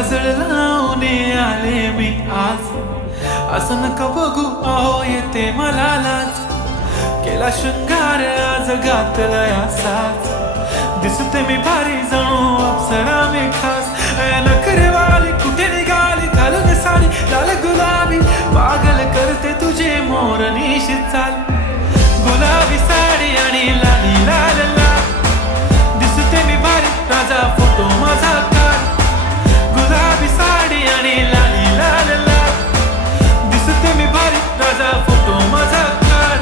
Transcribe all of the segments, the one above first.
काजळ लावून आले मी आज, असं नका बघू अहो येते मला लाज. केला शृंगार आज घातलाय असाच, दिसते मी भारी जणू अप्सरा मी खास. नखरेवाली कुठे निघाली घालून साडी लाल गुलाबी, पागल करते तुझे मोरनीशी चाल. गुलाबी साडी आणि लाली लाल लाल, दिसते मी भारी राजा फोटो माझा काढ. गुलाबी साडी आणि लाली लाल लाल, दिसते मी भारी राजा फोटो माझा काढ.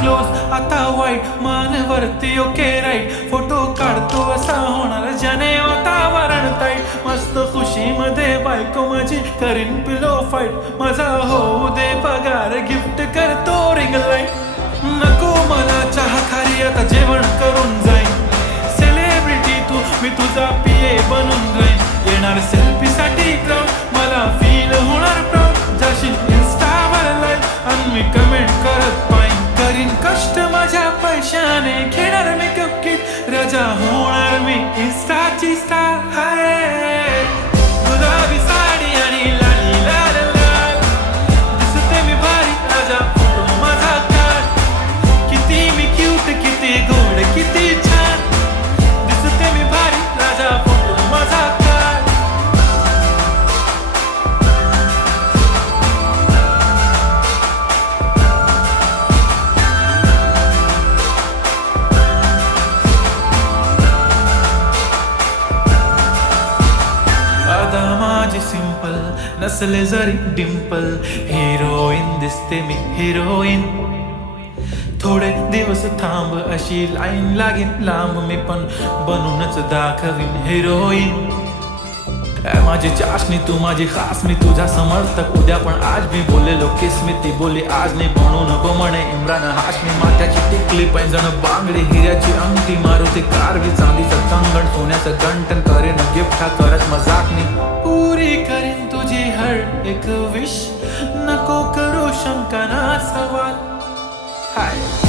क्लोज आता वाईट मानवरती ओके राईट, फोटो काढतो असा होणार ज्याने वातावरण ताईट. मस्त खुशीमध्ये बायको माझी करीन पिलो फाईट, माझा होऊ दे पगार गिफ्ट करतो रिंग लाईट. नको मला चहा खारी आता जेवण करून जाईन, सेलिब्रिटी तू मी तुझा पिये बनून राहीन. येणार सेल्फी साठी क्राऊड मला फील होणार प्राऊड, जाशील इन्स्टावर लाईव्ह आणि मी कमेंट करत पाहिन. करीन कष्ट माझ्या पैशाने घेणार मेकअप किट, राजा होणार मी इन्स्टाची स्टार. हाय गुलाबी साडी आणि लाली लाल लाल, दिसते मी भारी राजा फोटो माझा काढ. किती मी क्यूट किती गोड किती छान, दिसते मी भारी राजा फोटो माझा काढ. माझी सिंपल नसले जरी डिंपल, हिरोईन दिसते मी हिरोईन. थोडे दिवस थांब अशी लाईन लागेल लांब, मी पण बनूनच दाखवीन हिरोईन. माझी चाशनी तू माझी खास, मी तुझा समर्थक उद्या पण आज मी बोललेलो किस मी ती बोली आज नाही. म्हणू नको म्हणे इम्रान हाशमी, माथ्याची टिकली पैंजण बांगडी हिऱ्याची अंगठी, मारुती कारवी चांदीचं कंगण सोन्याचं गंटन, करेन गिफ्ट हा करत मजाक मी. पुरी करेन तुझी हर एक विश, नको करू शंका ना सवाल. हाय